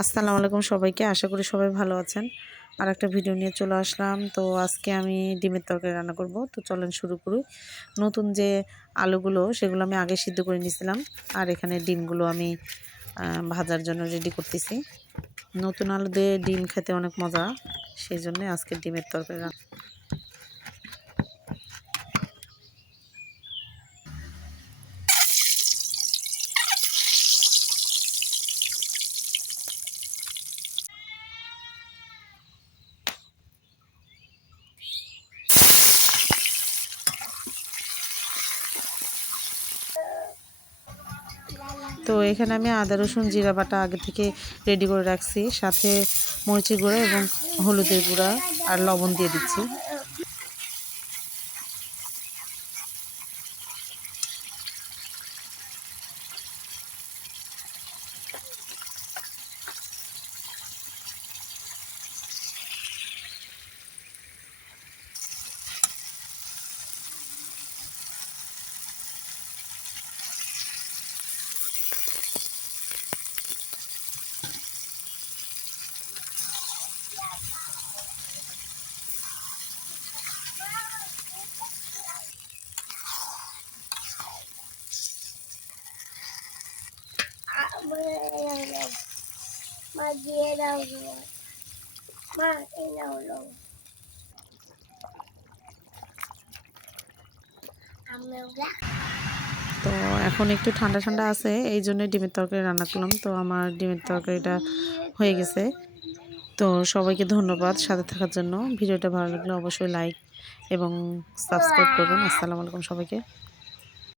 আসসালামু আলাইকুম সবাইকে। আশা করি সবাই ভালো আছেন। আর একটা ভিডিও নিয়ে চলে আসলাম। তো আজকে আমি ডিমের তরকারি রান্না করব। তো চলেন শুরু করি। নতুন যে আলুগুলো সেগুলো আমি আগে সিদ্ধ করে নিয়েছিলাম। আর এখানে ডিমগুলো আমি ভাজার জন্য রেডি করতেছি। নতুন আলু দিয়ে ডিম খেতে অনেক মজা, সেই জন্য আজকে ডিমের তরকারি রান্না। তো এখানে আমি আদা রসুন জিরা বাটা আগে থেকে রেডি করে রাখছি, সাথে মরিচের গুঁড়া এবং হলুদের গুঁড়া আর লবণ দিয়ে দিচ্ছি। মা দিয়ে দাও মা এই নাও নাও তো এখন একটু ঠান্ডা ঠান্ডা আছে, এই জন্য ডিমের তরকারি রান্না করলাম। তো আমার ডিমের তরকারিটা হয়ে গেছে। তো সবাইকে ধন্যবাদ সাথে থাকার জন্য। ভিডিওটা ভালো লাগলে অবশ্যই লাইক এবং সাবস্ক্রাইব করবেন। আসসালামু আলাইকুম সবাইকে।